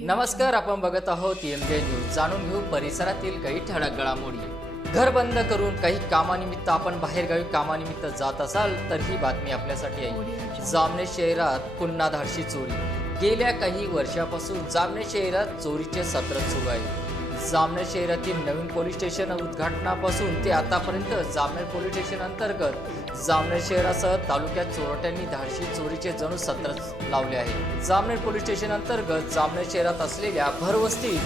नमस्कार आपण बघत आहोत एम के न्यूज. जाणून घेऊ परिसरातील काही ठळक घडामोडी. घर बंद करून काही कामानिमित्त आपण बाहेरगावी कामानिमित्त जात असाल तर ही बातमी आपल्यासाठी आहे. जामने शहरात पुन्हा धाडशी चोरी. गेल्या काही वर्षापासून जामने शहरात चोरीचे सत्र सुरू आहे. जामनेर शहरातील नवीन पोलीस स्टेशन उद्घाटनापासून ते आतापर्यंत जामनेर पोलीस स्टेशन अंतर्गत जामनेर शहरासह तालुक्यात चोरट्यांनी धाडशी चोरीचे जणू सत्र लावले आहे. जामनेर पोलीस स्टेशन अंतर्गत जामनेर शहरात असलेल्या भरवस्ती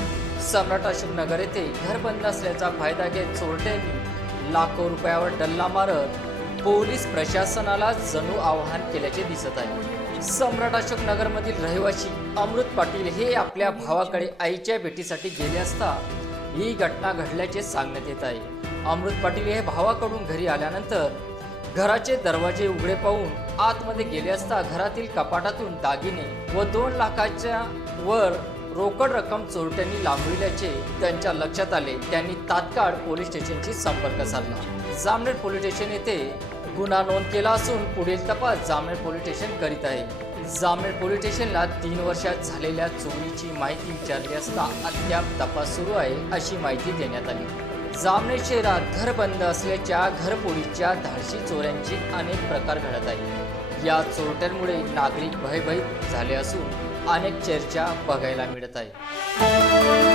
सम्राट अशोक नगर येथे घर बंद असल्याचा फायदा घेत चोरट्यांनी लाखो रुपयावर डल्ला मारत पोलीस प्रशासनाला जणू आवाहन केल्याचे दिसत आहे. सम्राट अशोक नगरमधील रहिवासी अमृत पाटील हे आपल्या भावाकडे आईच्या भेटीसाठी गेले असता ही घटना घडल्याचे सांगण्यात येत आहे. अमृत पाटील हे भावाकडून घरी आल्यानंतर घराचे दरवाजे उघडे पाहून आतमध्ये गेले असता घरातील कपाटातून दागिने व दोन लाखाच्या वर रोकड रक्कम चोरट्यांनी लांबविल्याचे त्यांच्या लक्षात आले. त्यांनी तात्काळ पोलीस स्टेशनशी संपर्क साधला. जामनेर पोलीस स्टेशन येथे गुन्हा नोंद केला असून पुढील तपास जामनेर पोलीस स्टेशन करीत आहे. जामनेर पोलीस स्टेशनला तीन वर्षात झालेल्या चोरीची माहिती विचारली असता अद्याप तपास सुरू आहे अशी माहिती देण्यात आली. जामनेर शहरात घर बंद असल्याच्या घरपोडीच्या धाडशी चोऱ्यांचे अनेक प्रकार घडत आहेत. या चोरट्यांमुळे नागरिक भयभीत झाले असून अनेक चर्चा बघायला मिळत आहे.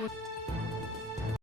What?